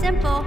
Simple.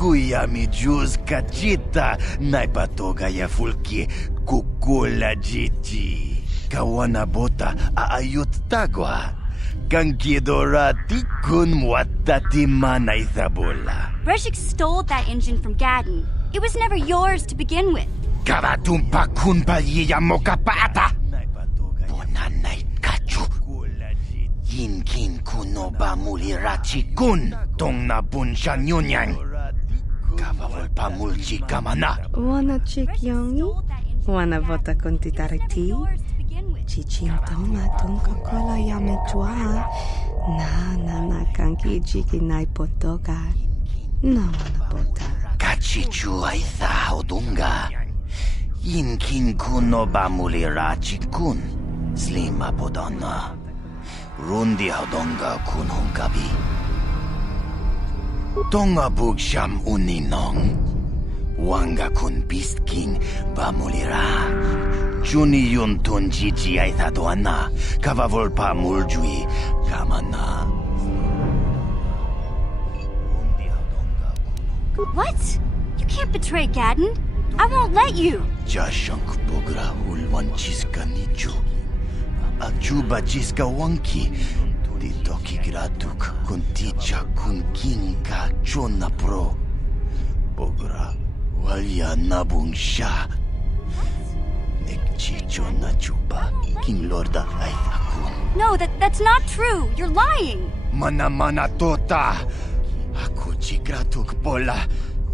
Kuya mi juz kachita naipatoga ya fulki kukula jiji. Kawana bota aayot tagwa. Kankidora tikun mwatati mana ithabola. Reshik stole that engine from Gadden. It was never yours to begin with. Karatumpa kunpa yiyamoka paata. Bonanay kachu. Yinkin kuno ba mulirachi kun. Tong na bunsha nyunyang. Kavavol pa mulchi kamana. Wanna chick yongi? Wanna vota konti tariti? Chichintoma tunka kola yame tua. Na kanki jiki nai potoka. Na wana bota. Kachichu aitha odunga. Yinkin kuno ba mulirachi kun. Slima podana. Rundi odonga kun hunkabi. Tonga bugsham uninong. Wanga kun beast king bamulira. Juni yun tun jiji aitha doana. Kavavol pa muljui kamana. What? You can't betray Gadden. I won't let you. Jashank bogra ulwan chiska nichu. Ajuba chiska wanki. Ditoki gratuk kunticha kun kinka chona pro. Bogra walya nabung sha. Nekchicho na chupa king lorda aitha kun. No, that's not true. You're lying. Mana tota. Aku chigratuk pola.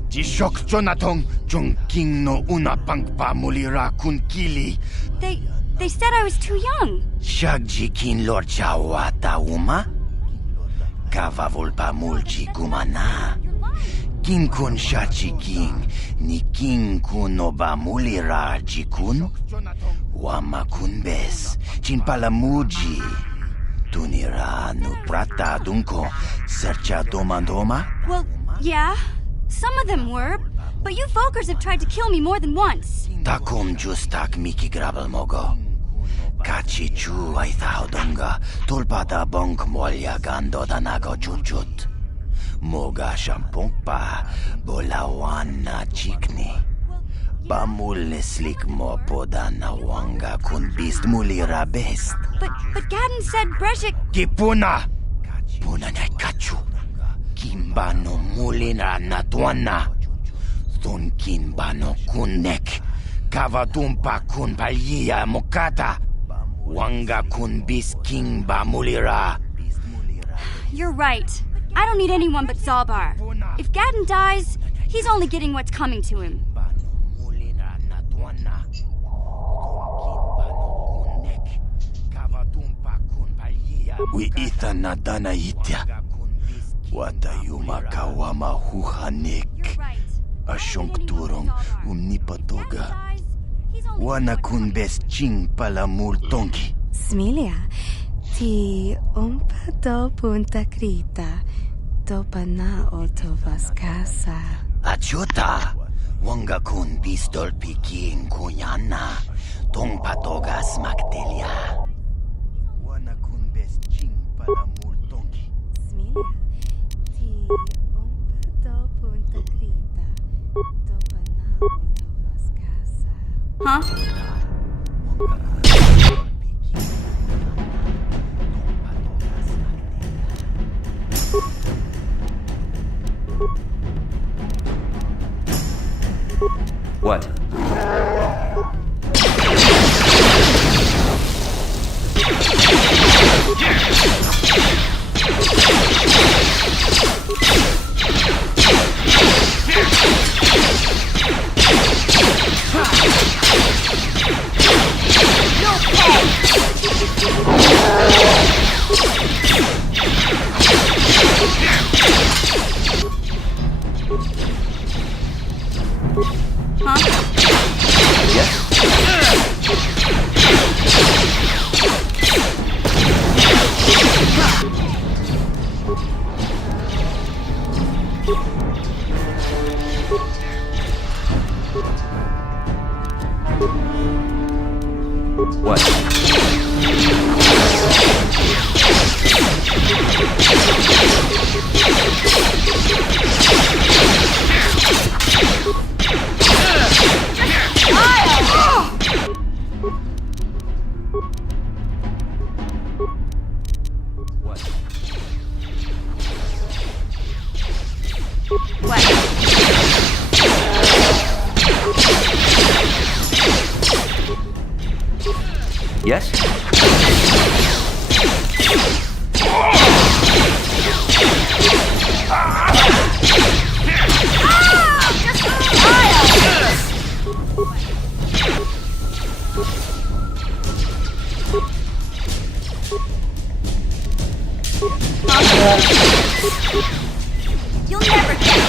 Jishok chonatong chung king no una pangpa mulira kun kili. They said I was too young. Shagji kin lord chawata uma? Kavavol pa mulchi kumana. King kun shachi king, ni king kun oba mulira jikun? Wama kun bes, chin palamuji. Tunira nu prata dunko, sercha domandoma? Well, yeah. Some of them were, but you folkers have tried to kill me more than once. Takum justak miki grabal mogo. Kachichu ay thaudunga tulpada bonk molya gando danago chuchut. Moga shampungpa bolawan na chikni. Bamul slik mo poda na wanga kun bist mulira best. But Gadden said Brejik... Kipuna! Puna na kachu. Kimba no mulina na tuana. Thun kimba no kunek. Kavatumpa kun palya mokata. Wanga kun bis kimba mulira. You're right. I don't need anyone but Zalbar. If Gadden dies, he's only getting what's coming to him. We itha na dana itya. Wata yumaka wama huhanik. Asyong turong umnipatoga. Wana kun bes ching pala multongi. Smilia, ti umpado punta krita. Topa na otovas casa. Achuta. Wanga kun bistol piking kunyana. Tong patogas magdelia. Wana kun bes ching pala multongi. Smilia, ti umpado punta krita. Topa na otovas casa. Huh? What? What? Yes? You'll never get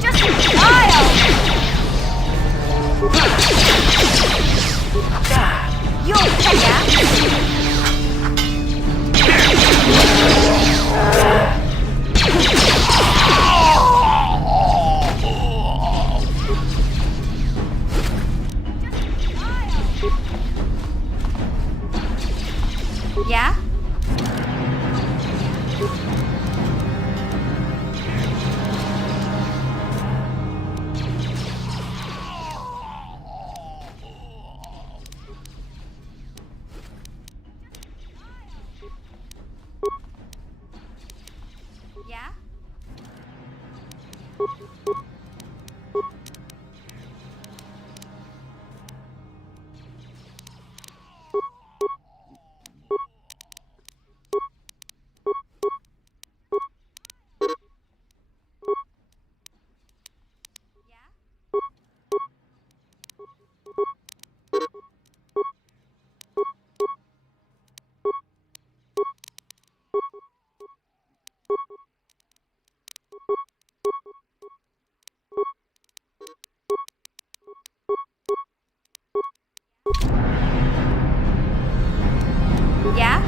Just a while! You'll take that! Yeah?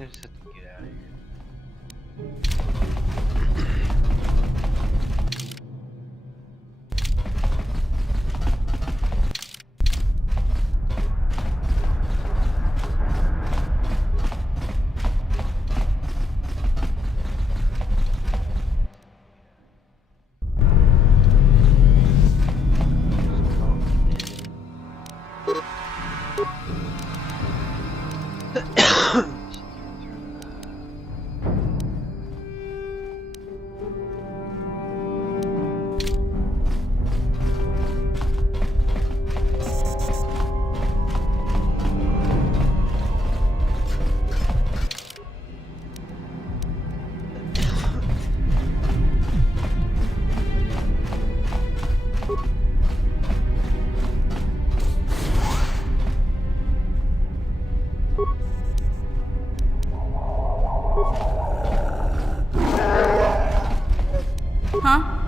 I just have to get out of here. Huh?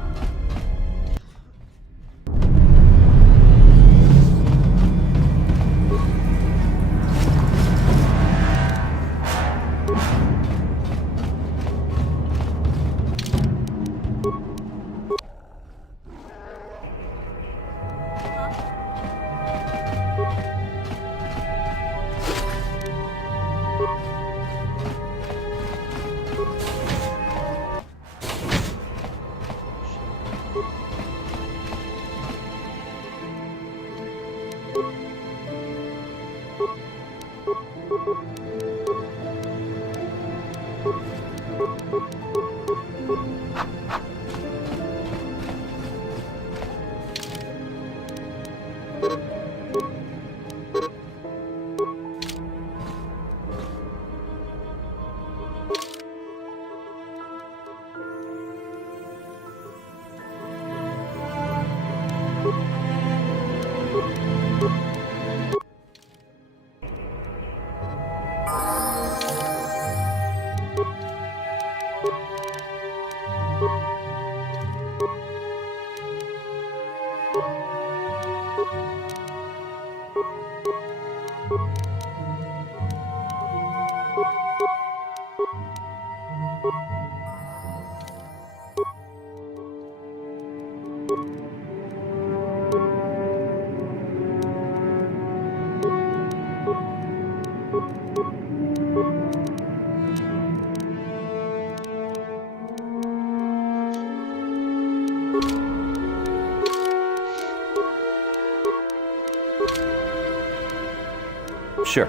Sure.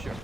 Sure.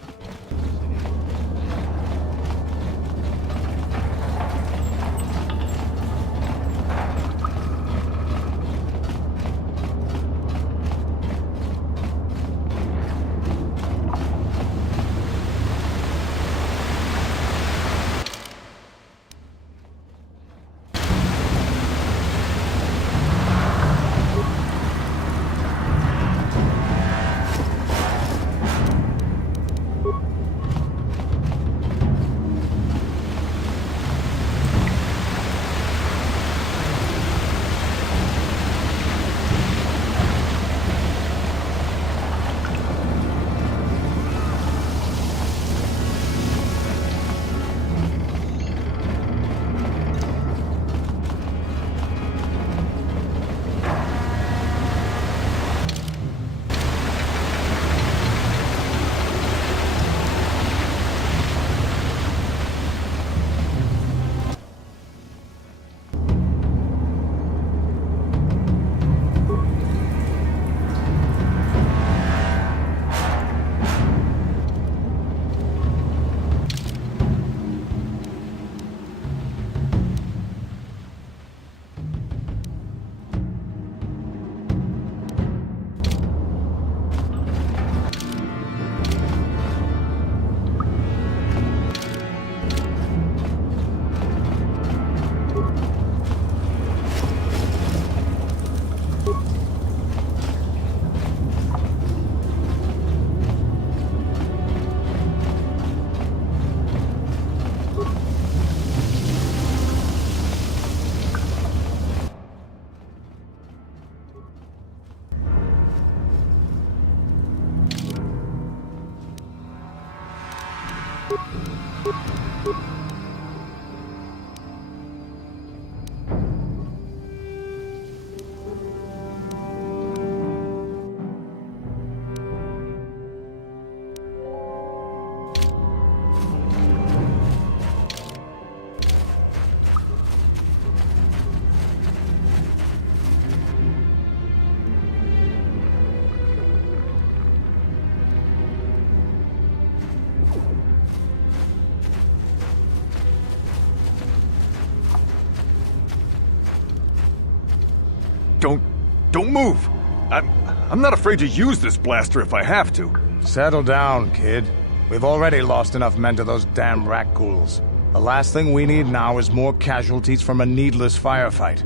Don't move! I'm not afraid to use this blaster if I have to. Settle down, kid. We've already lost enough men to those damn rat ghouls. The last thing we need now is more casualties from a needless firefight.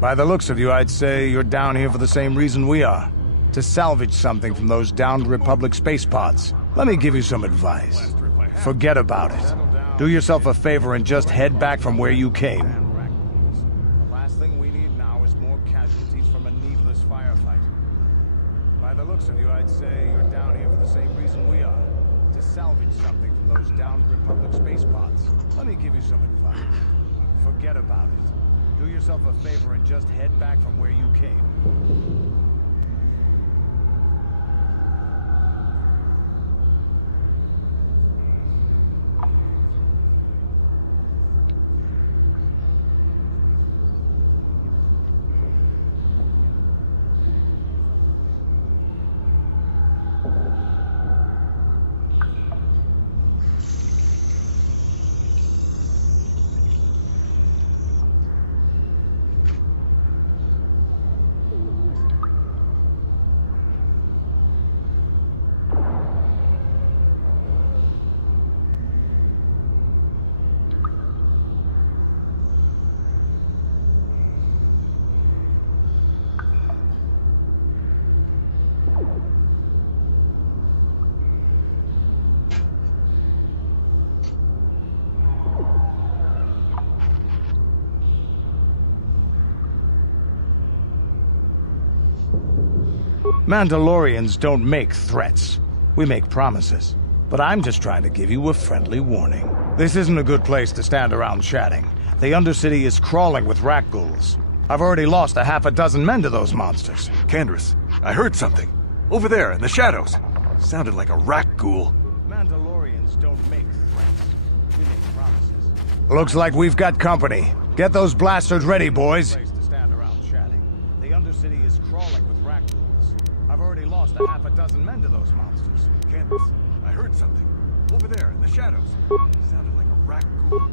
By the looks of you, I'd say you're down here for the same reason we are. To salvage something from those downed Republic space pods. Let me give you some advice. Forget about it. Do yourself a favor and just head back from where you came. The last thing we need now is more casualties from a needless firefight. By the looks of you, I'd say you're down here for the same reason we are. To salvage something from those downed Republic space pods. Let me give you some advice. Forget about it. Do yourself a favor and just head back from where you came. Mandalorians don't make threats. We make promises. But I'm just trying to give you a friendly warning. This isn't a good place to stand around chatting. The Undercity is crawling with rat ghouls. I've already lost a half a dozen men to those monsters. Candace, I heard something. Over there, in the shadows. Sounded like a rat ghoul. Mandalorians don't make threats. We make promises. Looks like we've got company. Get those blasters ready, boys. Place to stand around chatting. The Undercity is crawling with rat ghouls. I've already lost a half a dozen men to those monsters. Candace, I heard something. Over there, in the shadows. Sounded like a rat ghoul.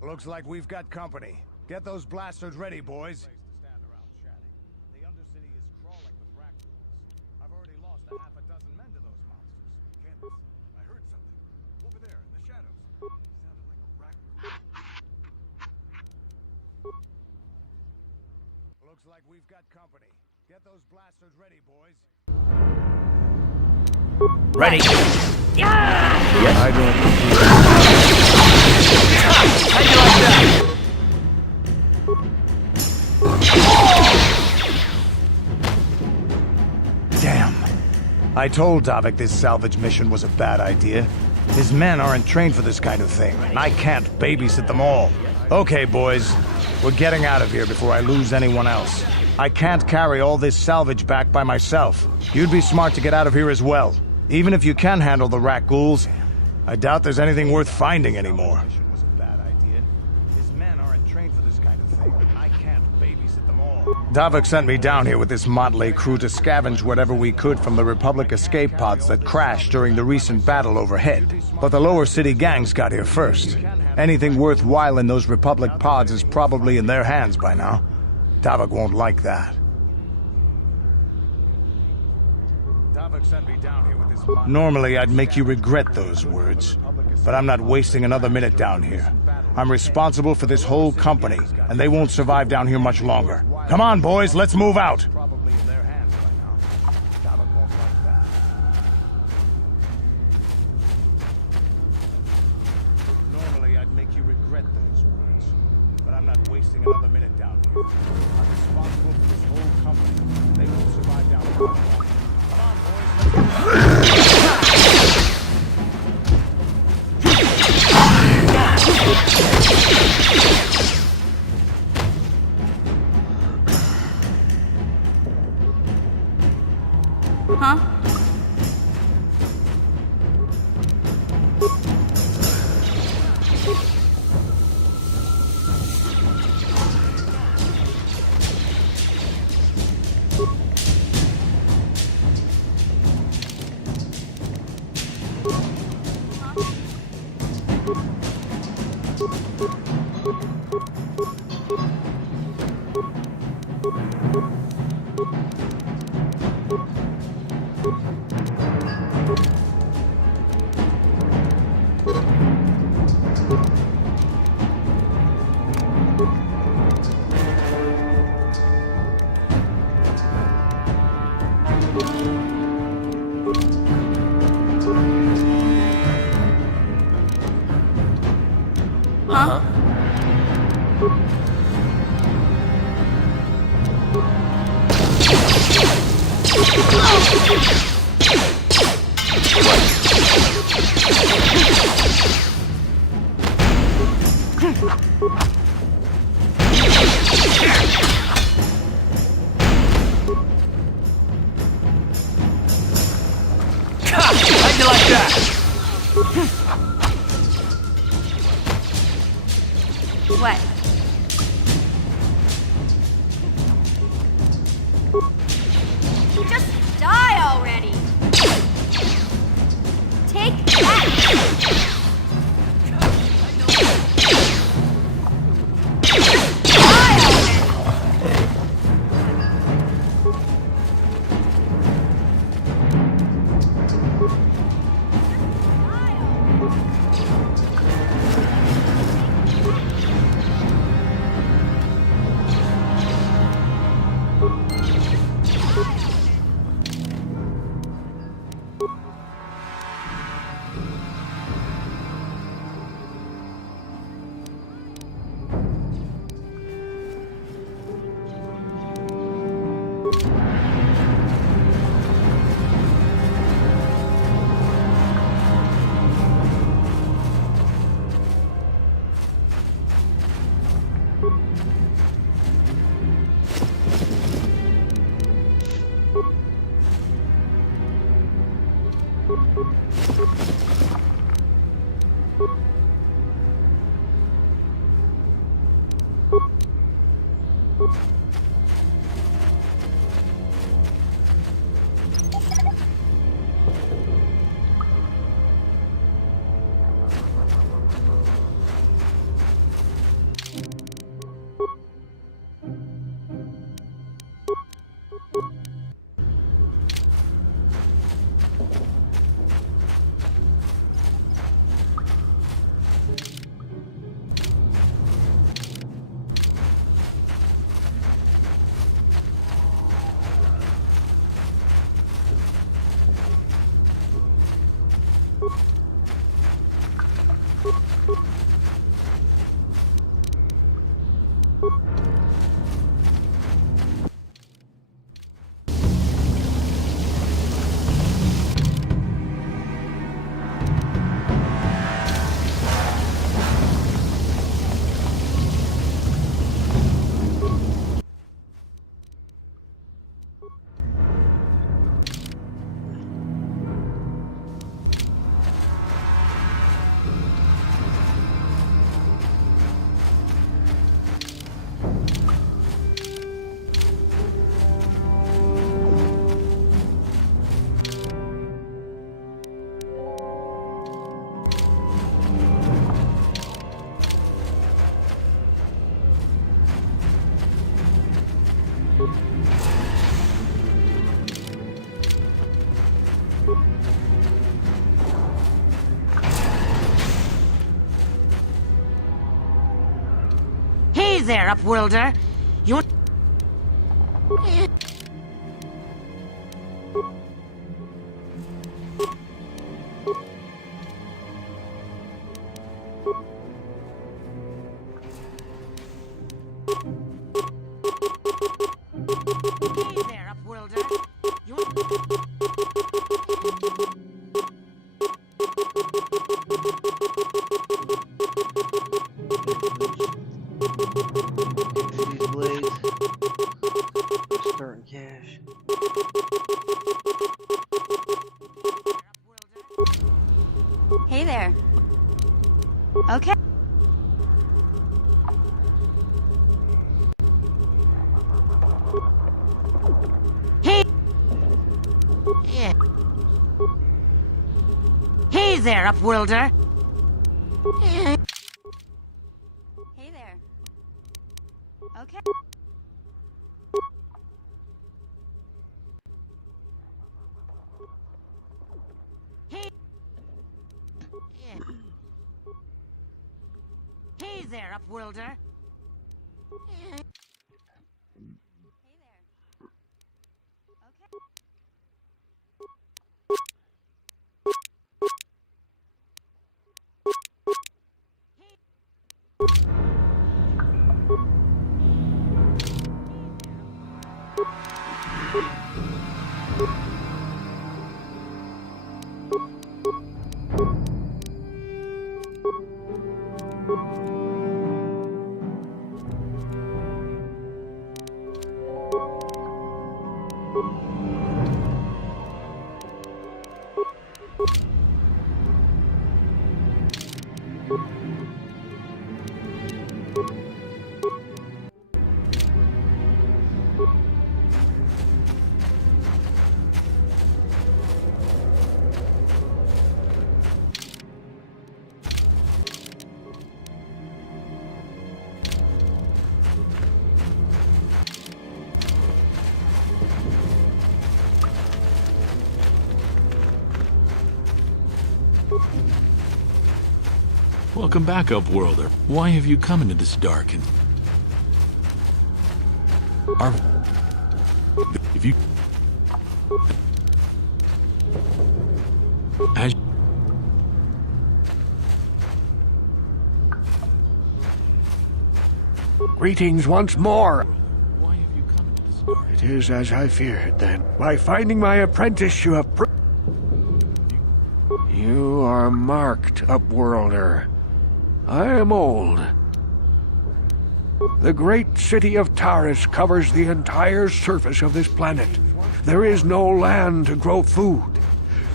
Looks like we've got company. Get those blasters ready, boys. Stand around chatting. The Undercity is crawling with rat ghouls. I've already lost a half a dozen men to those monsters. Candace, I heard something. Over there, in the shadows. Sounded like a rat ghoul. Looks like we've got company. Get those blasters ready, boys. Ready. I don't... How'd you like that? Damn. I told Davik this salvage mission was a bad idea. His men aren't trained for this kind of thing, and I can't babysit them all. Okay, boys. We're getting out of here before I lose anyone else. I can't carry all this salvage back by myself. You'd be smart to get out of here as well. Even if you can handle the rat ghouls, I doubt there's anything worth finding anymore. Was a bad idea. His men aren't trained for this kind of thing. I can't babysit them all. Davik sent me down here with this motley crew to scavenge whatever we could from the Republic escape pods that crashed during the recent battle overhead. But the lower city gangs got here first. Anything worthwhile in those Republic pods is probably in their hands by now. Davik won't like that. Davik sent me down here with this. Normally, I'd make you regret those words, but I'm not wasting another minute down here. I'm responsible for this whole company, and they won't survive down here much longer. Come on, boys, let's move out. Probably in their hands by now. Davik won't like that. Normally, I'd make you regret those words, but I'm not wasting another minute down here. I'm responsible for this whole company. They won't survive down here. Come on, boys, Huh? How'd you like that? What? Just die already! Take that! Hey there, Upworlder. You... Hey there, Upworlder. You... These blades. Starting cash. Hey there. Okay. Hey! Yeah. Hey there, Upworlder. Hey there. Okay. Hey. Yeah. Hey there, Upworlder. Yeah. Hey there. Okay. Welcome back, Upworlder. Why have you come into this dark and... If you... As... Greetings once more. Why have you come into this dark? It is as I feared, then. By finding my apprentice, you have... You are marked, Upworlder. I am old. The great city of Taris covers the entire surface of this planet. There is no land to grow food.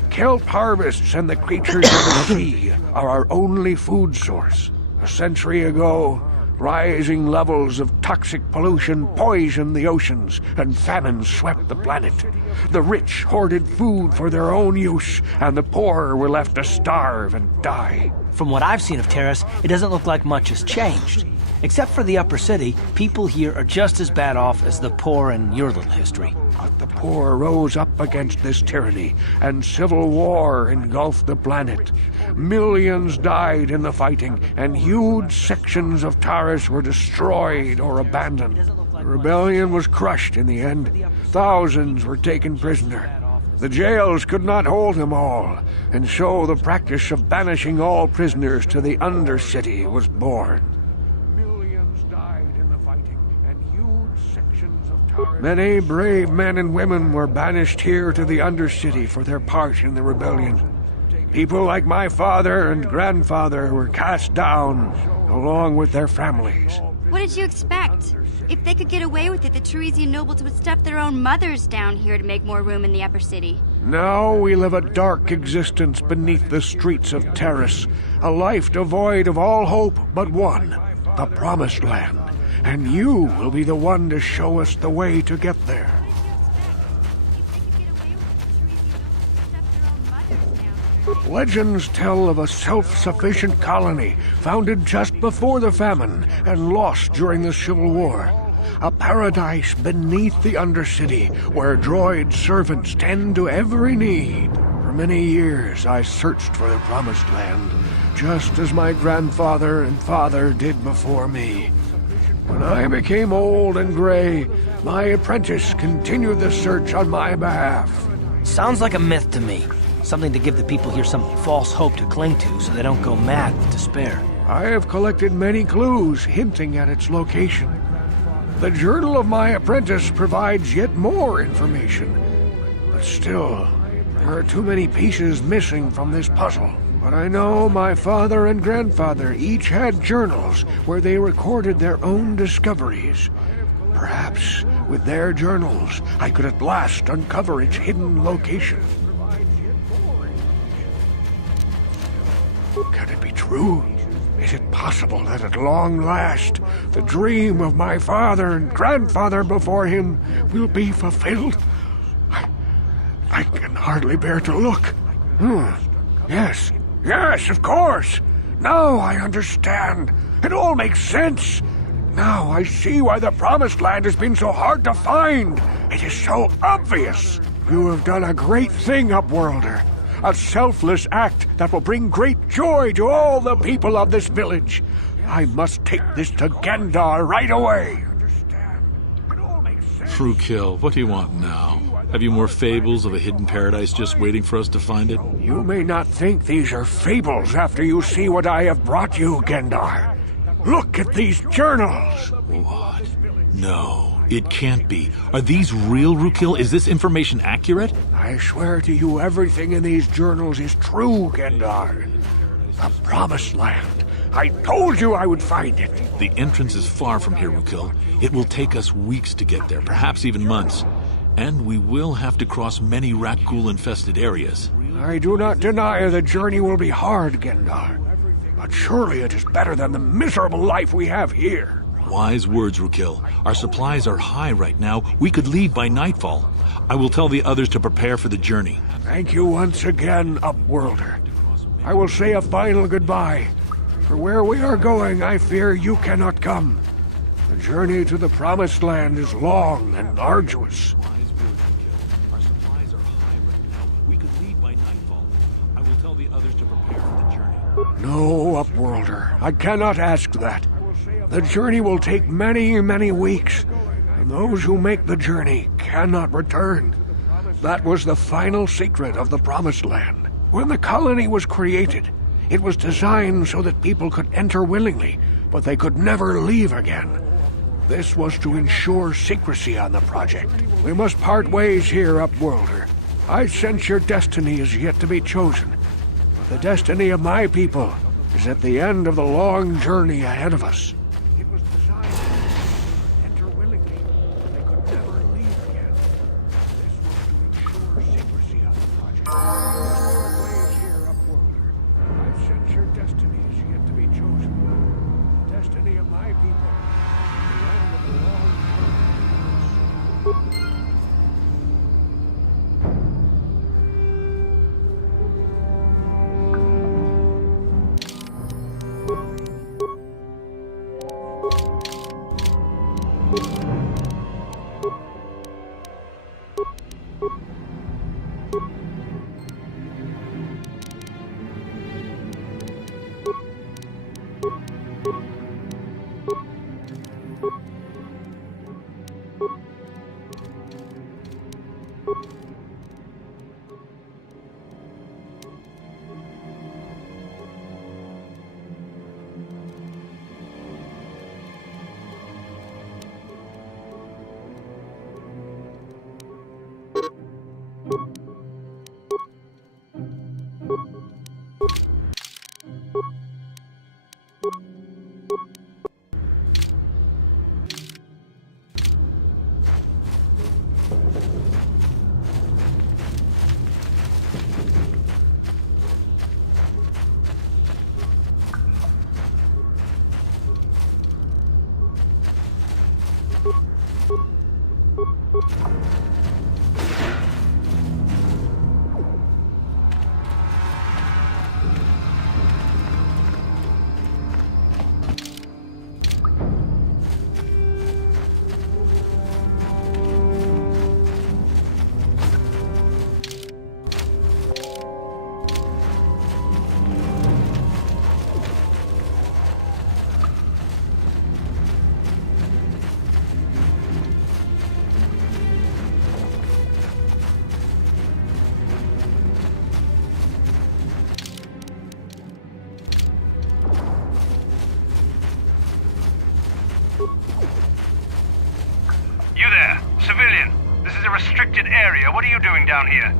Kelp harvests and the creatures of the sea are our only food source. A century ago, rising levels of toxic pollution poisoned the oceans, and famine swept the planet. The rich hoarded food for their own use, and the poor were left to starve and die. From what I've seen of Taris, it doesn't look like much has changed. Except for the upper city, people here are just as bad off as the poor in your little history. But the poor rose up against this tyranny, and civil war engulfed the planet. Millions died in the fighting, and huge sections of Taris were destroyed or abandoned. The rebellion was crushed in the end. Thousands were taken prisoner. The jails could not hold them all, and so the practice of banishing all prisoners to the Undercity was born. Millions died in the fighting, and huge sections of Taris... Many brave men and women were banished here to the Undercity for their part in the rebellion. People like my father and grandfather were cast down, along with their families. What did you expect? If they could get away with it, the Tarisian nobles would stuff their own mothers down here to make more room in the upper city. Now we live a dark existence beneath the streets of Taris, a life devoid of all hope but one, the Promised Land. And you will be the one to show us the way to get there. Legends tell of a self-sufficient colony founded just before the famine and lost during the Civil War. A paradise beneath the Undercity where droid servants tend to every need. For many years I searched for the Promised Land, just as my grandfather and father did before me. When I became old and gray, my apprentice continued the search on my behalf. Sounds like a myth to me. Something to give the people here some false hope to cling to so they don't go mad with despair. I have collected many clues hinting at its location. The journal of my apprentice provides yet more information. But still, there are too many pieces missing from this puzzle. But I know my father and grandfather each had journals where they recorded their own discoveries. Perhaps with their journals, I could at last uncover its hidden location. Can it be true? Is it possible that at long last, the dream of my father and grandfather before him will be fulfilled? I can hardly bear to look. Yes, of course. Now I understand. It all makes sense. Now I see why the Promised Land has been so hard to find. It is so obvious. You have done a great thing, Upworlder. A selfless act that will bring great joy to all the people of this village. I must take this to Gendar right away. True Kill, what do you want now? Have you more fables of a hidden paradise just waiting for us to find it? You may not think these are fables after you see what I have brought you, Gendar. Look at these journals. What? No, it can't be. Are these real, Rukil? Is this information accurate? I swear to you, everything in these journals is true, Gendar. The Promised Land. I told you I would find it. The entrance is far from here, Rukil. It will take us weeks to get there, perhaps even months. And we will have to cross many Rakghoul-infested areas. I do not deny the journey will be hard, Gendar. But surely it is better than the miserable life we have here. Wise words, Rukil. Our supplies are high right now. We could leave by nightfall. I will tell the others to prepare for the journey. Thank you once again, Upworlder. I will say a final goodbye. For where we are going, I fear you cannot come. The journey to the Promised Land is long and arduous. Wise words, Rukil. Our supplies are high right now. We could leave by nightfall. I will tell the others to prepare for the journey. No, Upworlder, I cannot ask that. The journey will take many, many weeks, and those who make the journey cannot return. That was the final secret of the Promised Land. When the colony was created, it was designed so that people could enter willingly, but they could never leave again. This was to ensure secrecy on the project. We must part ways here, Upworlder. I sense your destiny is yet to be chosen. But the destiny of my people is at the end of the long journey ahead of us. It was designed so that they could enter willingly, but they could never leave again. This was to ensure secrecy on the project. We must part ways here, Upworlder. I sense your destiny is yet to be chosen. The destiny of my people is at the end of the long journey ahead of us. You there, civilian. This is a restricted area. What are you doing down here?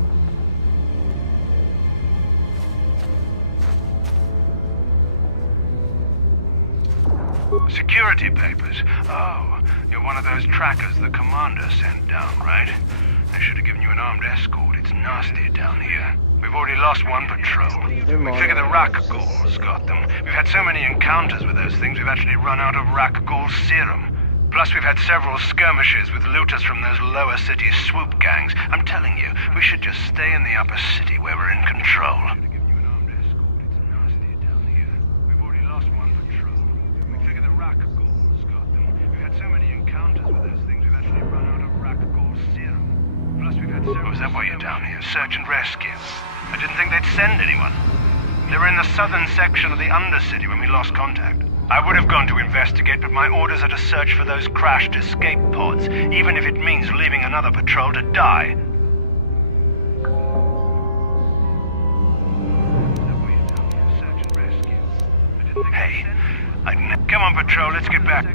Security papers. Oh, you're one of those trackers the commander sent down, right? They should have given you an armed escort. It's nasty down here. We've already lost one patrol. We figure the Rakghouls got them. We've had so many encounters with those things, we've actually run out of Rakghoul serum. Plus, we've had several skirmishes with looters from those lower city swoop gangs. I'm telling you, we should just stay in the upper city where we're in control. Is that why you're down here? Search and rescue? I didn't think they'd send anyone. They were in the southern section of the Undercity when we lost contact. I would have gone to investigate, but my orders are to search for those crashed escape pods, even if it means leaving another patrol to die. Hey, come on, patrol, let's get back.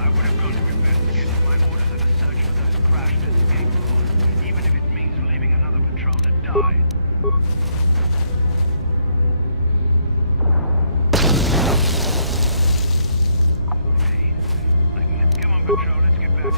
I would have gone to investigate, but my orders are to search for those crashed escape pods, even if it means leaving another patrol to die. Come on, patrol, let's get back.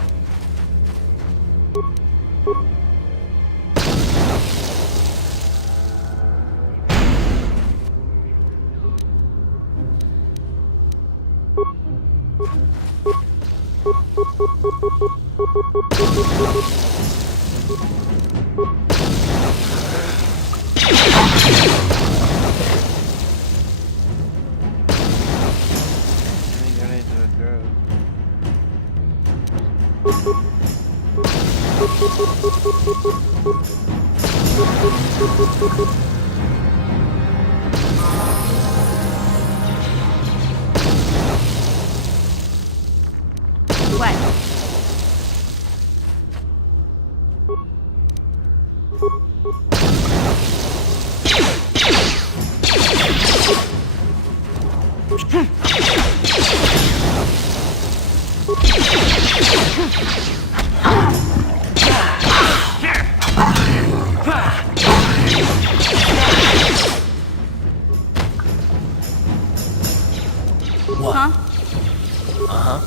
What? What? Huh? Uh-huh.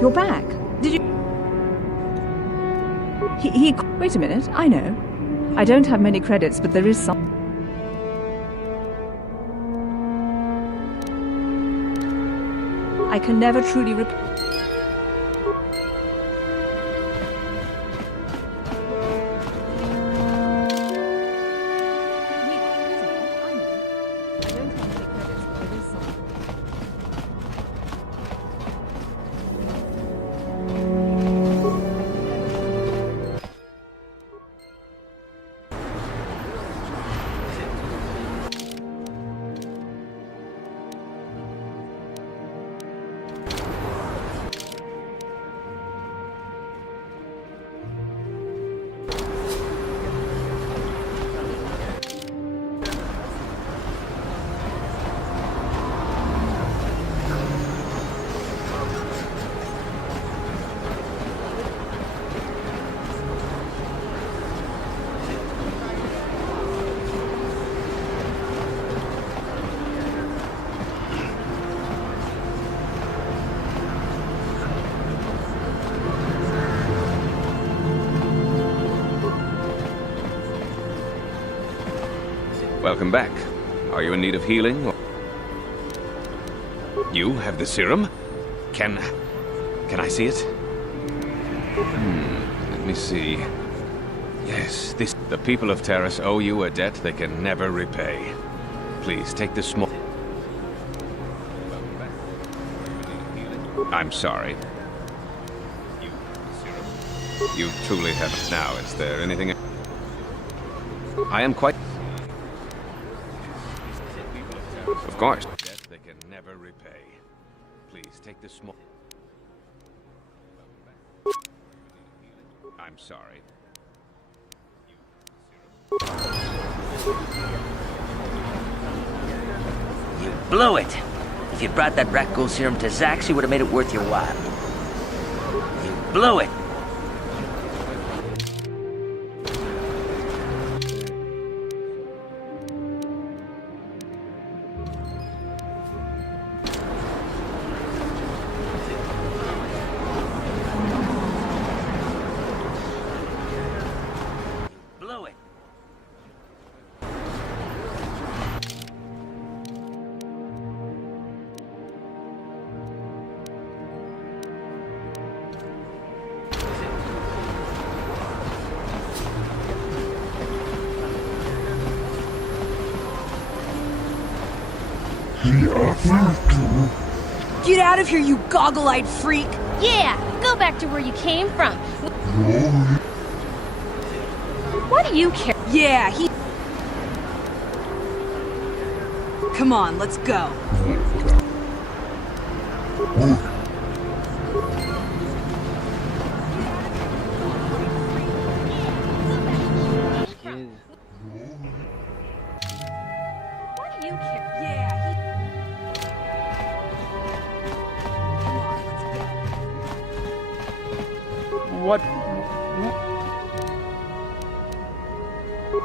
You're back. Did you... He... Wait a minute, I know. I don't have many credits, but there is some... I can never truly Welcome back. Are you in need of healing? Or... You have the serum? Can I see it? Let me see. Yes, the people of Taris owe you a debt they can never repay. Please take this small... I'm sorry. You truly have... Now, is there anything... I am quite... Of course. Debt they can never repay. Please take this small... I'm sorry. You blew it. If you brought that rat ghoul serum to Zax, you would have made it worth your while. You blew it. Get out of here, you goggle-eyed freak! Yeah, go back to where you came from. What do you care? Yeah, he... Come on, let's go. What do you care? Yeah, he... What?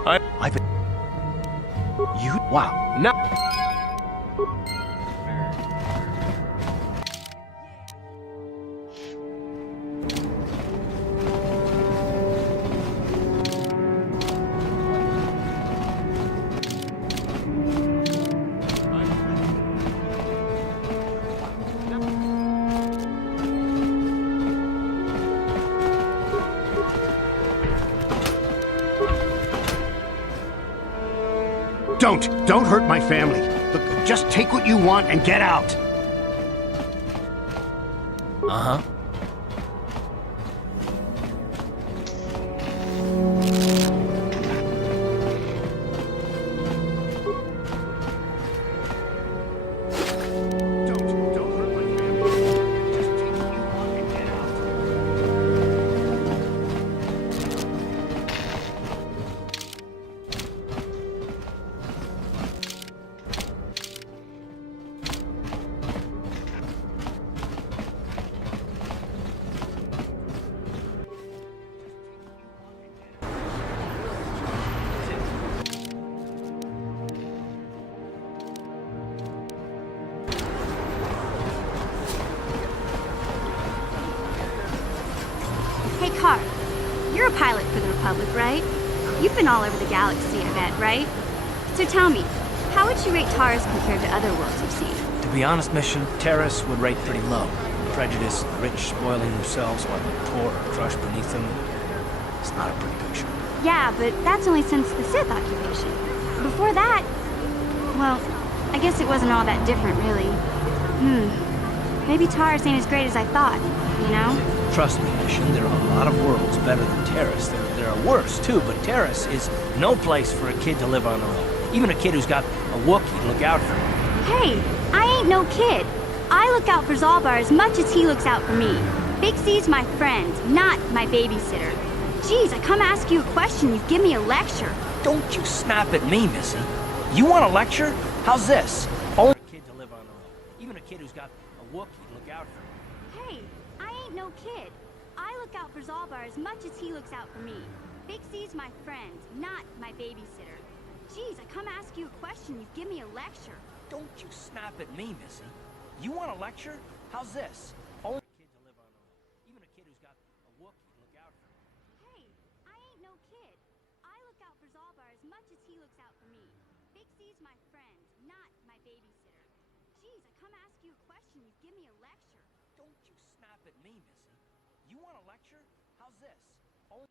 I've been... You... Wow. No. Don't hurt my family. Look, just take what you want and get out. Uh-huh. Hey, Car. You're a pilot for the Republic, right? You've been all over the galaxy, I bet, right? So tell me, how would you rate Taris compared to other worlds you've seen? To be honest, Mission, Taris would rate pretty low. Prejudice, the rich spoiling themselves while the poor are crushed beneath them. It's not a pretty picture. Yeah, but that's only since the Sith occupation. Before that, well, I guess it wasn't all that different, really. Maybe Taris ain't as great as I thought, you know? Trust me, Mission, there are a lot of worlds better than Taris. There are worse, too, but Taris is no place for a kid to live on their own. Even a kid who's got a Wookiee to look out for him. Hey, I ain't no kid. I look out for Zalbar as much as he looks out for me. Big C's my friend, not my babysitter. Jeez, I come ask you a question, you give me a lecture. Don't you snap at me, Missy. You want a lecture? How's this? Only a kid to live on their own. Even a kid who's got a Wookiee to look out for him. Hey, I ain't no kid. I look out for Zalbar as much as he looks out for me. Big C's my friend, not my babysitter. Jeez, I come ask you a question, you give me a lecture. Don't you snap at me, Missy. You want a lecture? How's this? Only a kid to live on their own. Even a kid who's got a Wookiee to look out for him. Hey, I ain't no kid. I look out for Zalbar as much as he looks out for me. Big Z's my friend, not my babysitter. Jeez, I come ask you a question, you give me a lecture. Don't you snap at me, Missy. You want a lecture? How's this? Oh.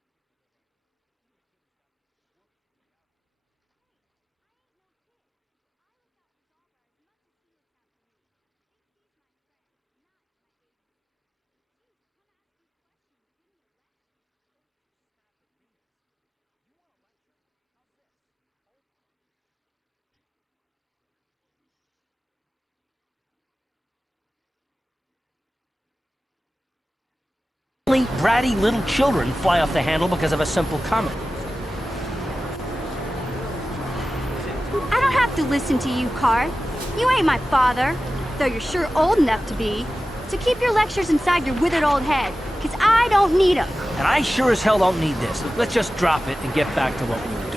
Bratty little children fly off the handle because of a simple comment. I don't have to listen to you, Car. You ain't my father, though you're sure old enough to be. So keep your lectures inside your withered old head, because I don't need them. And I sure as hell don't need this. Let's just drop it and get back to what we were doing.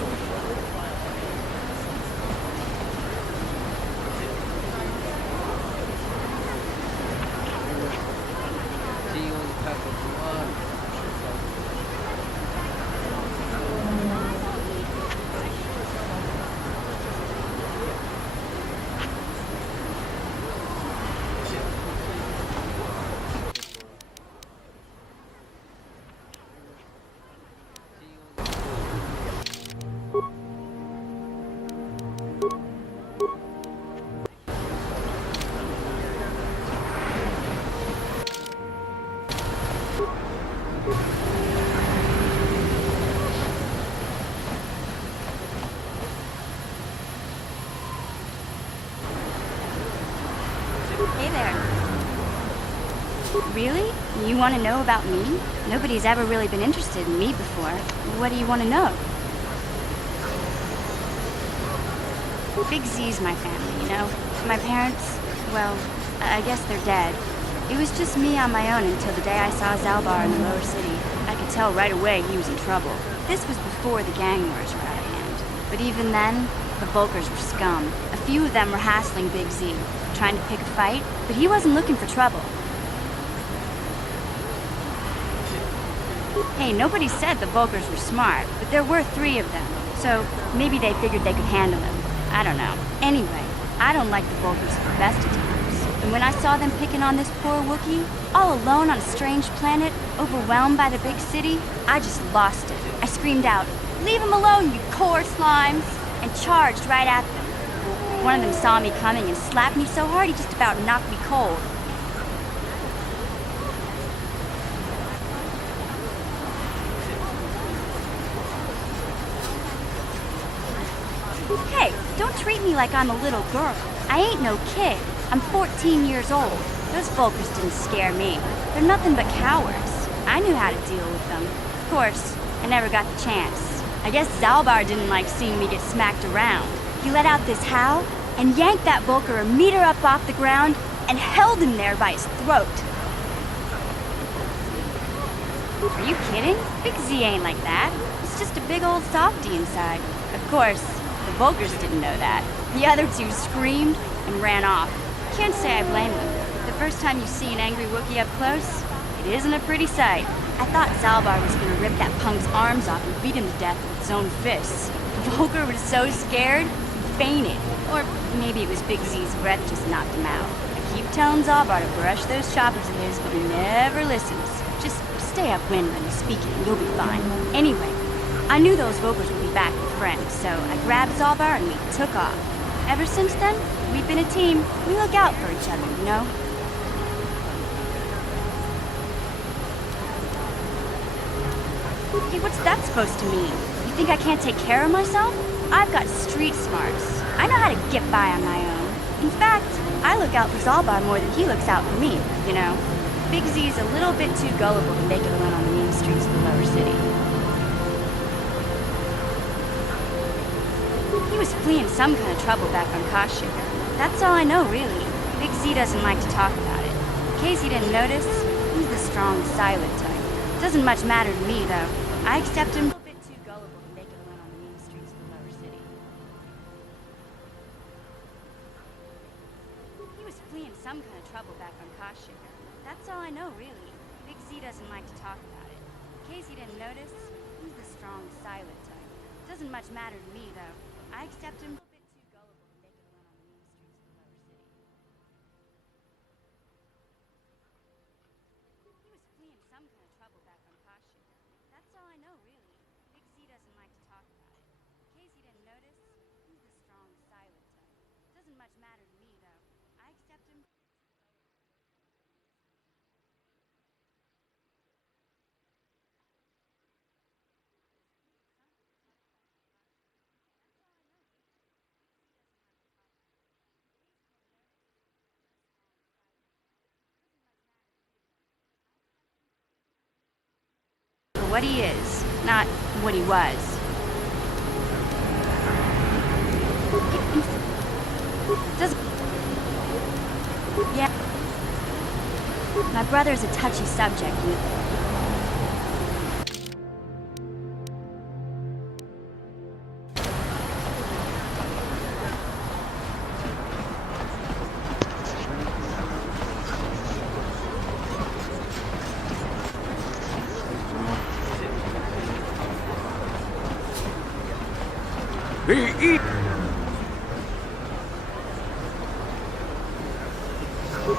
Hey there. Really? You want to know about me? Nobody's ever really been interested in me before. What do you want to know? Big Z's my family, you know? My parents, well, I guess they're dead. It was just me on my own until the day I saw Zalbar in the lower city. I could tell right away he was in trouble. This was before the gang wars were out of hand. But even then, the Volkers were scum. A few of them were hassling Big Z, trying to pick a fight, but he wasn't looking for trouble. Hey, nobody said the Volkers were smart, but there were 3 of them, so maybe they figured they could handle him. I don't know. Anyway, I don't like the Volkers at the best of times. And when I saw them picking on this poor Wookiee, all alone on a strange planet, overwhelmed by the big city, I just lost it. I screamed out, "Leave him alone, you core slimes!" and charged right at them. One of them saw me coming and slapped me so hard he just about knocked me cold. Hey, don't treat me like I'm a little girl. I ain't no kid. I'm 14 years old. Those Volkers didn't scare me. They're nothing but cowards. I knew how to deal with them. Of course, I never got the chance. I guess Zalbar didn't like seeing me get smacked around. He let out this howl and yanked that Volker a meter up off the ground and held him there by his throat. Are you kidding? Big Z ain't like that. He's just a big old softy inside. Of course, the Volkers didn't know that. The other 2 screamed and ran off. Can't say I blame them. The first time you see an angry Wookiee up close, it isn't a pretty sight. I thought Zalbar was gonna rip that punk's arms off and beat him to death with his own fists. Volker was so scared, he fainted. Or maybe it was Big Z's breath just knocked him out. I keep telling Zalbar to brush those choppers of his, but he never listens. Just stay upwind when he's speaking and you'll be fine. Anyway, I knew those Volkers would be back with friends, so I grabbed Zalbar and we took off. Ever since then, we've been a team. We look out for each other, you know? Hey, what's that supposed to mean? You think I can't take care of myself? I've got street smarts. I know how to get by on my own. In fact, I look out for Zalbar more than he looks out for me, you know? Big Z's a little bit too gullible to make it alone on the main streets of the lower city. He was fleeing some kind of trouble back on Kashyyyk. That's all I know, really. Big Z doesn't like to talk about it. In case you didn't notice, he's the strong, silent type. Doesn't much matter to me, though. I accept him. A little bit too gullible to make it alone on the main streets of the lower city. He was fleeing some kind of trouble back on Kashyyyk. That's all I know, really. Big Z doesn't like to talk about it. In case you didn't notice, he's the strong, silent type. Doesn't much matter to me, though. I accept him. A little bit too gullible. wouldn't much matter to me, though. I accept him. For what he is, not what he was. Yeah. My brother's a touchy subject.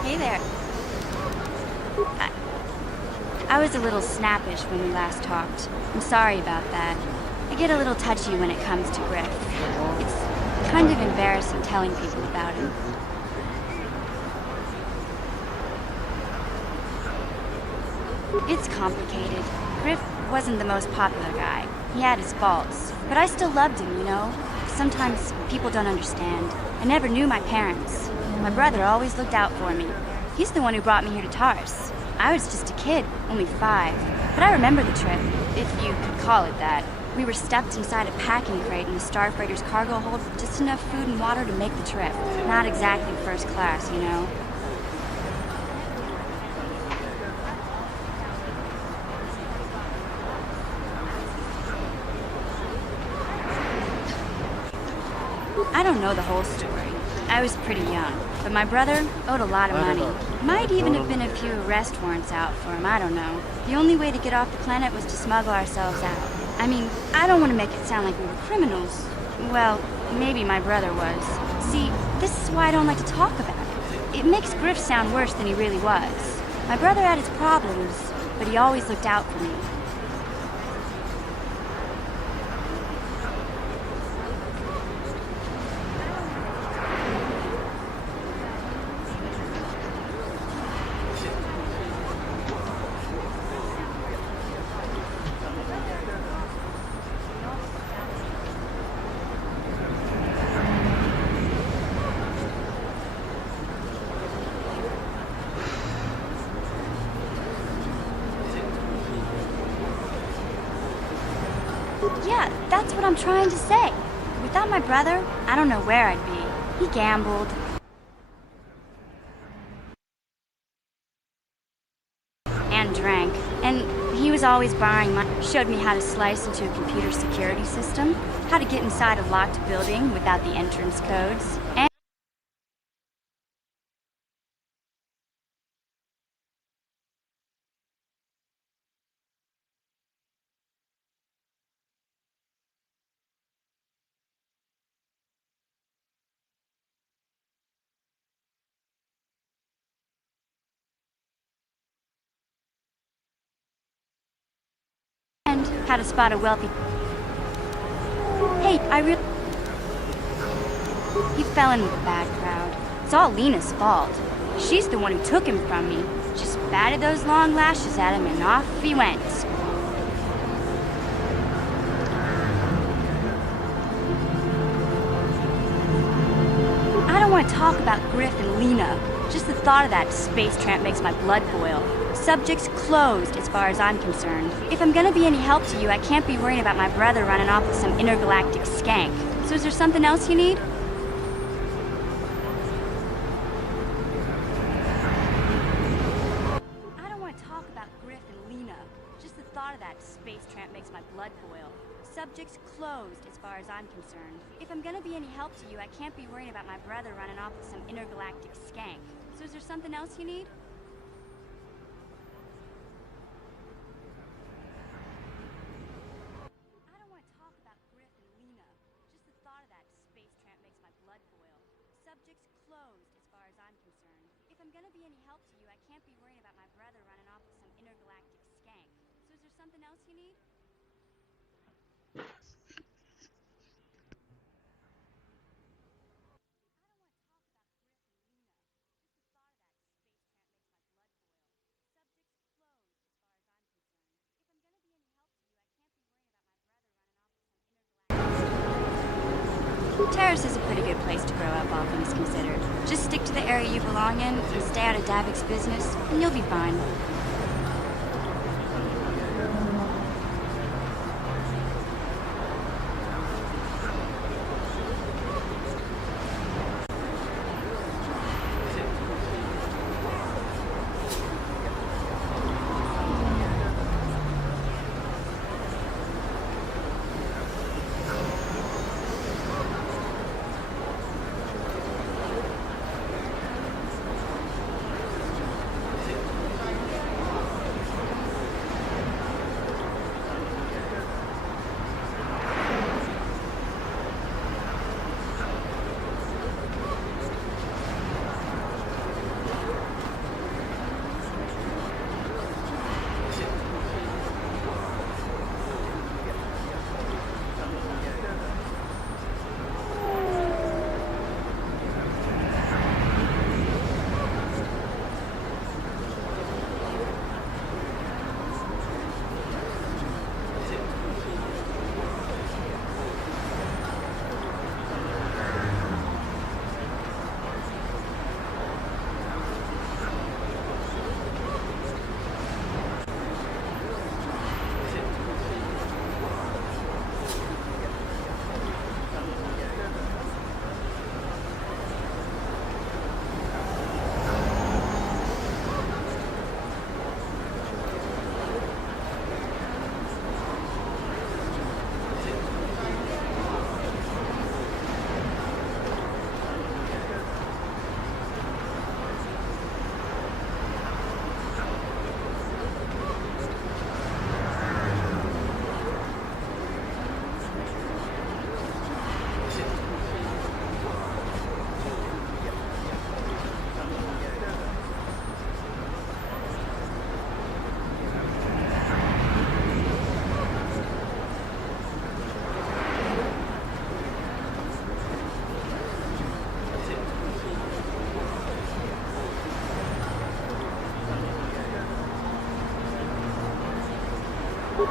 Hey there. I was a little snappish when we last talked. I'm sorry about that. I get a little touchy when it comes to Griff. It's kind of embarrassing telling people about him. It's complicated. Griff wasn't the most popular guy. He had his faults. But I still loved him, you know? Sometimes people don't understand. I never knew my parents. My brother always looked out for me. He's the one who brought me here to Taris. I was just a kid, only 5. But I remember the trip, if you could call it that. We were stuffed inside a packing crate in the Star Freighter's cargo hold with just enough food and water to make the trip. Not exactly first class, you know? I don't know the whole story. I was pretty young, but my brother owed a lot of money. Might even have been a few arrest warrants out for him, I don't know. The only way to get off the planet was to smuggle ourselves out. I mean, I don't want to make it sound like we were criminals. Well, maybe my brother was. See, this is why I don't like to talk about it. It makes Griff sound worse than he really was. My brother had his problems, but he always looked out for me. Yeah, that's what I'm trying to say. Without my brother, I don't know where I'd be. He gambled. And drank. And he was always borrowing money. Showed me how to slice into a computer security system, how to get inside a locked building without the entrance codes, and how to spot a wealthy... Hey, He fell in with a bad crowd. It's all Lena's fault. She's the one who took him from me. Just batted those long lashes at him and off he went. I don't want to talk about Griff and Lena. Just the thought of that space tramp makes my blood boil. Subject's closed as far as I'm concerned. If I'm gonna be any help to you, I can't be worrying about my brother running off with some intergalactic skank. So is there something else you need? I don't want to talk about Griff and Lena. Just the thought of that space tramp makes my blood boil. Subject's closed as far as I'm concerned. If I'm gonna be any help to you, I can't be worrying about my brother running off with some intergalactic skank. So is there something else you need? I don't want to talk about Griff and Lena. Just the thought of that space tramp makes my blood boil. Subject's closed as far as I'm concerned. If I'm gonna be any help to you, I can't be worrying about my brother running off with some intergalactic skank. So is there something else you need? Taris is a pretty good place to grow up, all things considered. Just stick to the area you belong in and stay out of Davik's business, and you'll be fine.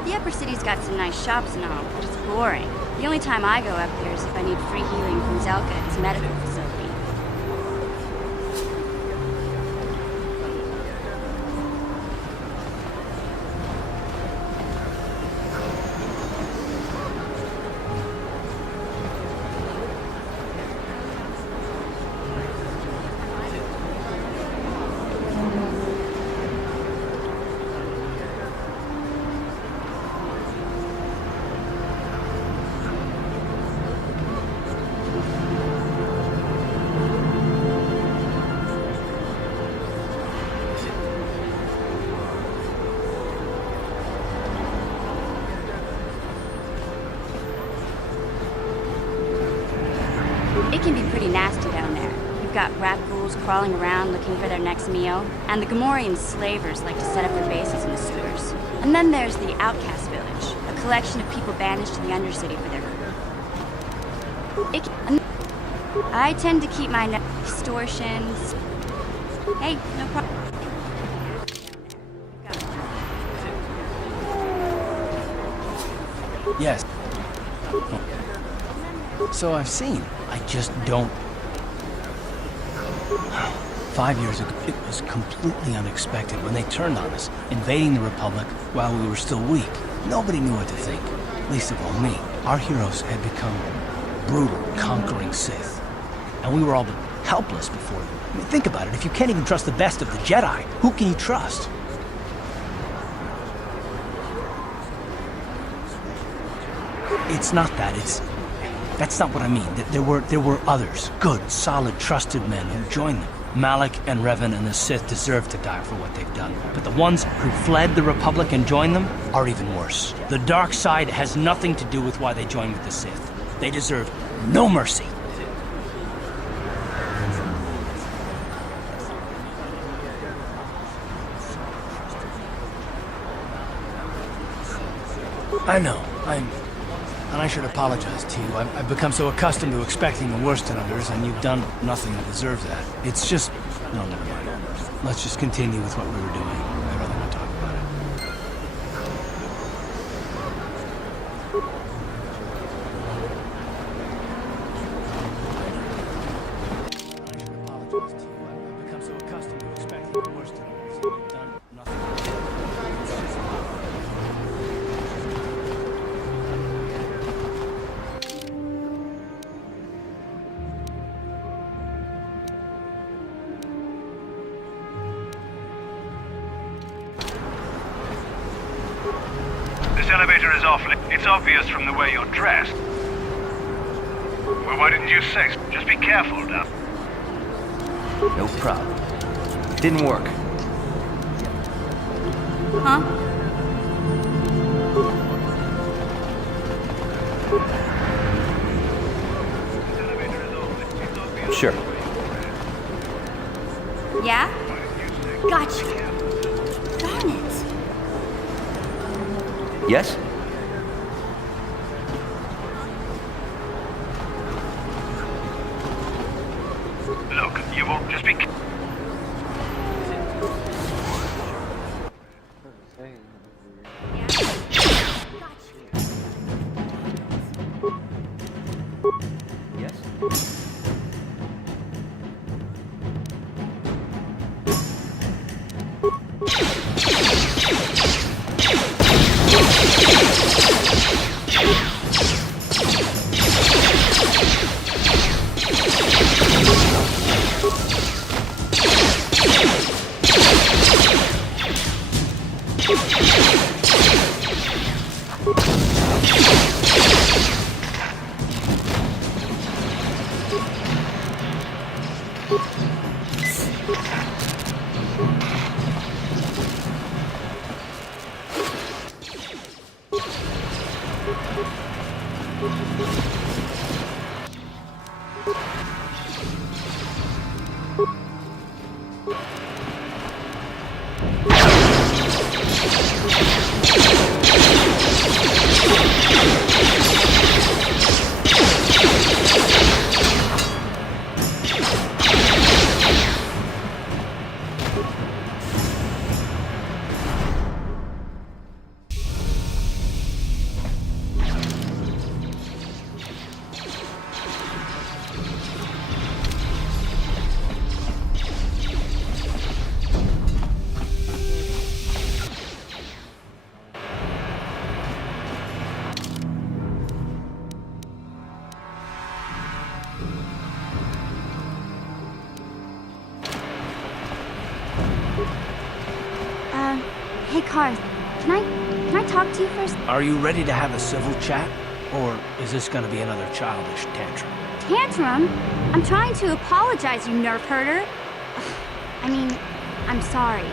The upper city's got some nice shops and all, but it's boring. The only time I go up there is if I need free healing from Zelka at his medical facility. It can be pretty nasty down there. You've got rat ghouls crawling around looking for their next meal, and the Gamorrean slavers like to set up their bases in the sewers. And then there's the Outcast Village, a collection of people banished to the Undercity for their... I tend to keep my extortions... Hey, no problem. Yes. So I've seen. I just don't. 5 years ago, it was completely unexpected when they turned on us, invading the Republic while we were still weak. Nobody knew what to think, least of all me. Our heroes had become brutal, conquering Sith, and we were all but helpless before them. I mean, think about it. If you can't even trust the best of the Jedi, who can you trust? It's not that. That's not what I mean. There were others, good, solid, trusted men who joined them. Malik and Revan and the Sith deserve to die for what they've done. But the ones who fled the Republic and joined them are even worse. The dark side has nothing to do with why they joined with the Sith. They deserve no mercy. I know. And I should apologize to you. I've become so accustomed to expecting the worst in others, and you've done nothing to deserve that. It's just... No, never mind. Let's just continue with what we were doing. I'd rather not talk about it. Centimeter is awfully... It's obvious from the way you're dressed. Well, why didn't you say so? Just be careful, now. No problem. Didn't work. Huh? Sure. Yeah? Gotcha. Darn it. Yes? Look, you won't just be... Hey, Karth, can I talk to you first? Are you ready to have a civil chat? Or is this gonna be another childish tantrum? Tantrum? I'm trying to apologize, you nerf herder. I mean, I'm sorry.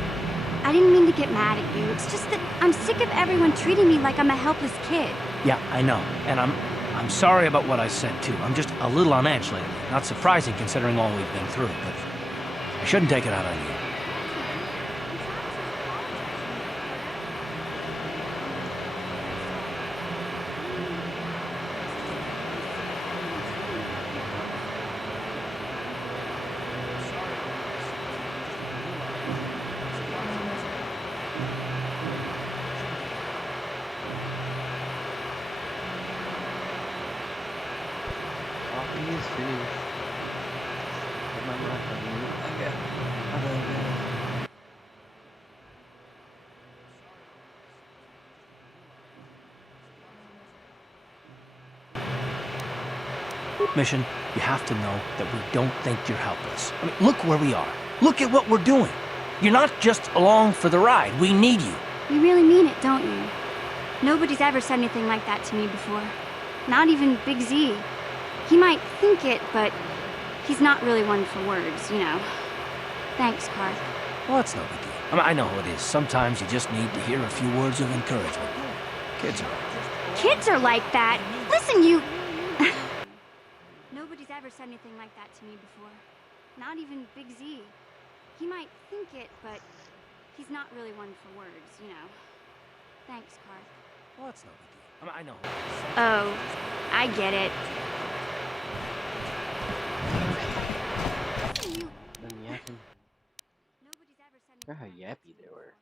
I didn't mean to get mad at you. It's just that I'm sick of everyone treating me like I'm a helpless kid. Yeah, I know. And I'm sorry about what I said, too. I'm just a little on edge lately. Not surprising considering all we've been through, but I shouldn't take it out on you. Mission, you have to know that we don't think you're helpless. I mean, look where we are. Look at what we're doing. You're not just along for the ride. We need you. You really mean it, don't you? Nobody's ever said anything like that to me before. Not even Big Z. He might think it, but he's not really one for words, you know. Thanks, Karth. Well, that's no big deal. I mean, I know how it is. Sometimes you just need to hear a few words of encouragement. Kids are like that. Listen, you... Nobody's ever said anything like that to me before. Not even Big Z. He might think it, but he's not really one for words, you know. Thanks, Karth. Well, that's no big deal. I mean, I know. Oh, I get it. Look how yappy they were.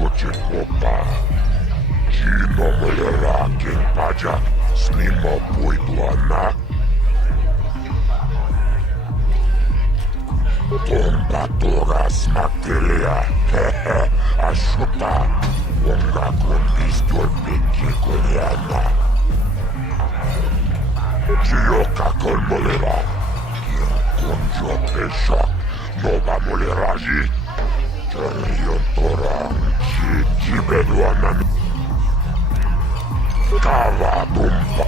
Ako cię chłopa. Kino moje rakiem padzia. Snima pójdłana. Tomba tora smaktelia. Hehe. Ashuta. Wonga kondistol peki konyana. Chioka kolmolera. Konjo pesha. Nova moleraji. Torang Jibeduanan Kava Dumpa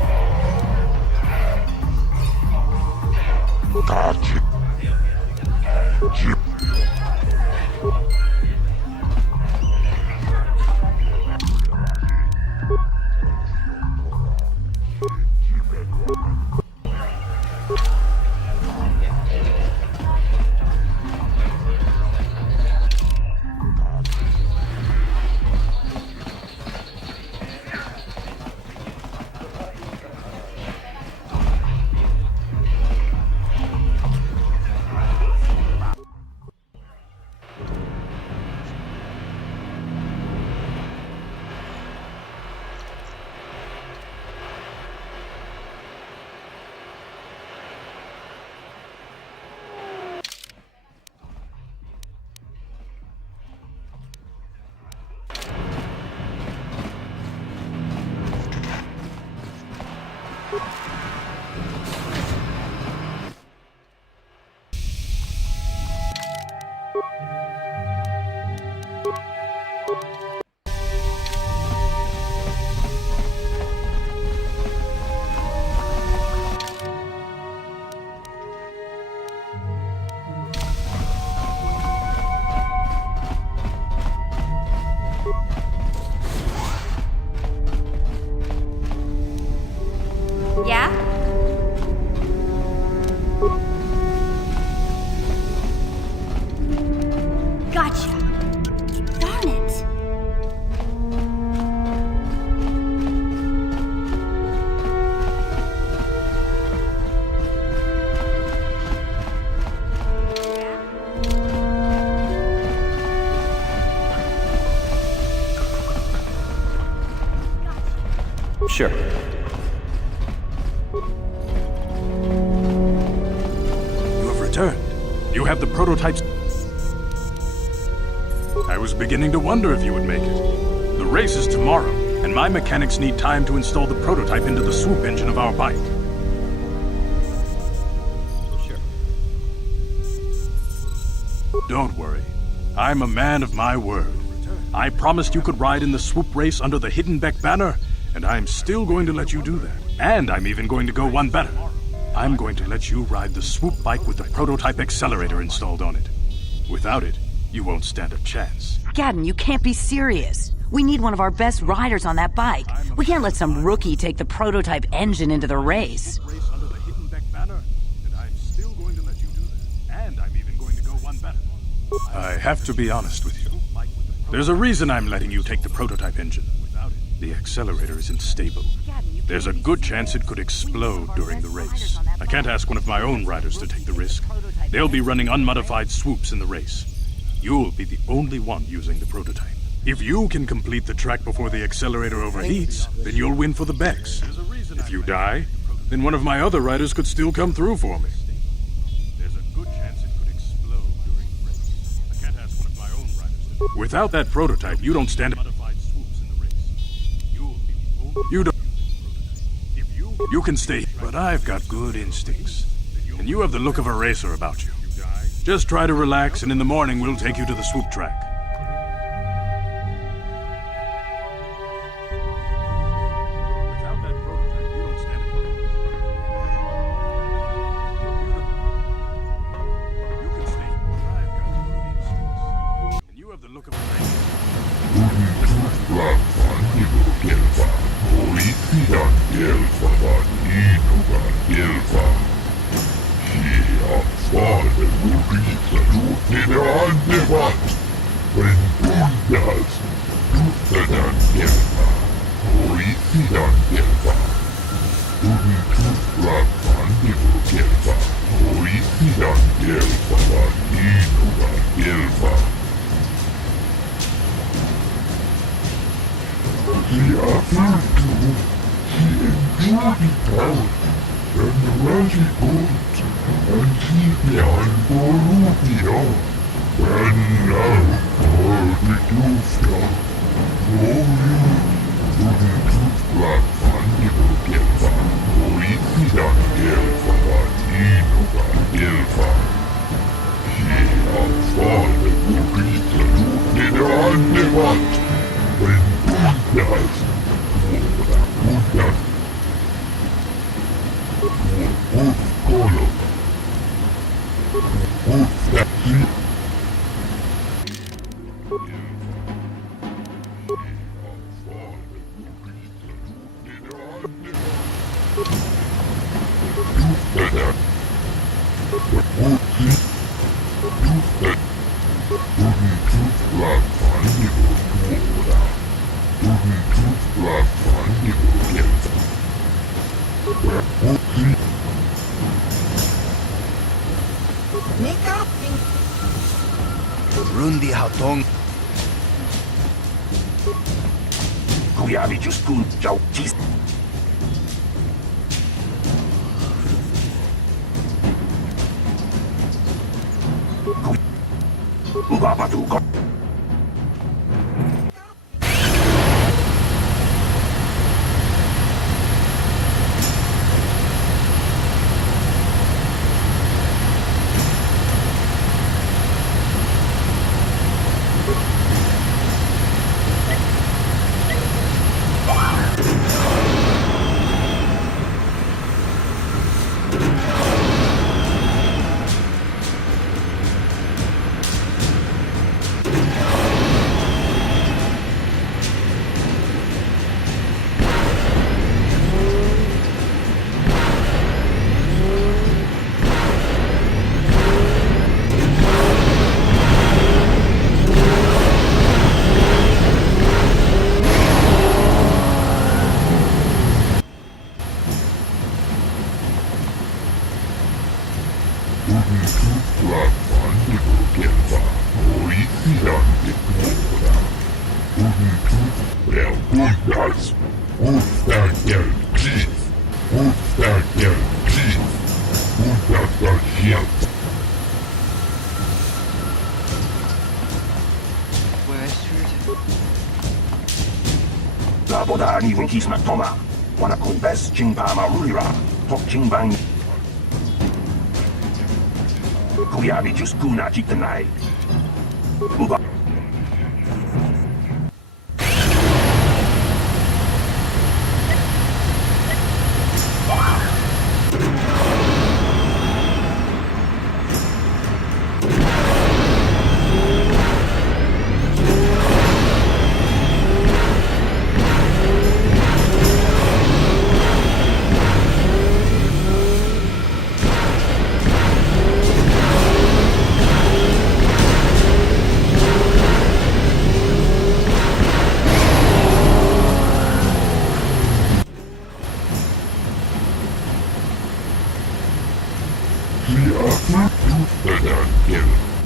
Kaji Jip Yeah? Gotcha. Darn it. Sure. You have returned. You have the prototypes. I was beginning to wonder if you would make it. The race is tomorrow, and my mechanics need time to install the prototype into the swoop engine of our bike. Sure. Don't worry. I'm a man of my word. I promised you could ride in the swoop race under the Hidden Beck banner, and I'm still going to let you do that. And I'm even going to go one better. I'm going to let you ride the swoop bike with the prototype accelerator installed on it. Without it, you won't stand a chance. Gadden, you can't be serious. We need one of our best riders on that bike. We can't let some rookie take the prototype engine into the race. Under the Hidden Beck banner, and I'm still going to let you do that. And I'm even going to go one better. I have to be honest with you. There's a reason I'm letting you take the prototype engine. The accelerator isn't stable. There's a good chance it could explode during the race. I can't ask one of my own riders to take the risk. They'll be running unmodified swoops in the race. You'll be the only one using the prototype. If you can complete the track before the accelerator overheats, then you'll win for the Becks. If you die, then one of my other riders could still come through for me. There's a good chance it could explode during the race. I can't ask one of my own riders to... Without that prototype, you don't stand... You don't... You can stay, but I've got good instincts. And you have the look of a racer about you. Just try to relax, and in the morning we'll take you to the swoop track. Rundi Hautong. Kuyabi Juskun Jau Jis. Ubabatu Go. Labodani will kiss Matoma. Wanna confess Chingpa Marulira. Tok Chingbang. Kuyabi Juskuna Chitanai. Uba.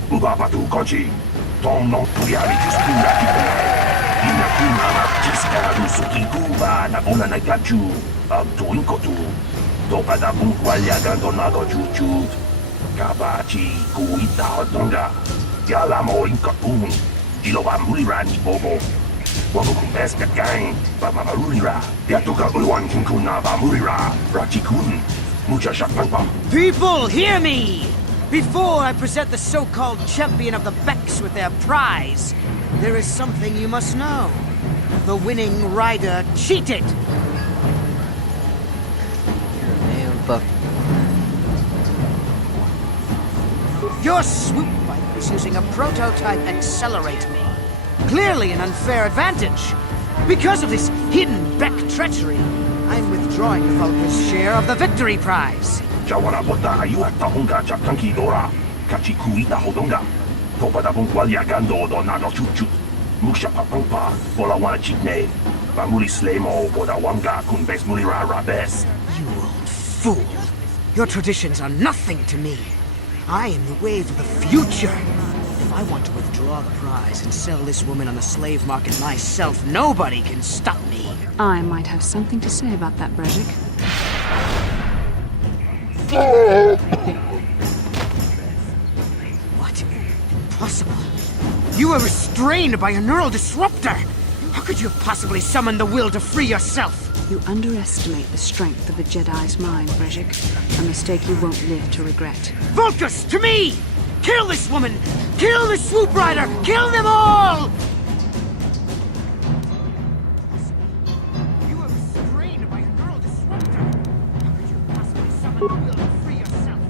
Ubabatu Koji, Tom no Kuyabi Juskuna Chitanai. Inakuna Jiska Rusuki Kuba na Bona Nagachu, Abtuinkotu, Topada Bunkwalya Gandonago Chuchu, Kabachi Kuita Donga, Yalamo Inkapun, Iloba Mulirani Bobo, Wabukun Beska Gang, Bamarulira, Yatuka Uluan Kinkuna Bamurira, Rachikun, Mucha Shakpampa. People, hear me! Before I present the so-called champion of the Becks with their prize, there is something you must know. The winning rider cheated! Your swoop bike was using a prototype accelerate me. Clearly an unfair advantage. Because of this hidden Beck treachery, I'm withdrawing Vulca's share of the victory prize. Jawara bota ayuat tahunga jakanki dora. Kachi kuita hodonga. Topada bungwalia gando do nano chuchu. Musha papampa, bola wana chikne. Bamuli slemo boda wanga kun bes mulira rabes. You old fool. Your traditions are nothing to me. I am the wave of the future. If I want to withdraw the prize and sell this woman on the slave market myself, nobody can stop me. I might have something to say about that, Brezhik. What? Impossible. You were restrained by a neural disruptor. How could you have possibly summoned the will to free yourself? You underestimate the strength of a Jedi's mind, Brezhik. A mistake you won't live to regret. Vulcus, to me! Kill this woman! Kill the swoop rider! Kill them all! You were restrained by a neural disruptor. How could you possibly summon the will to free yourself?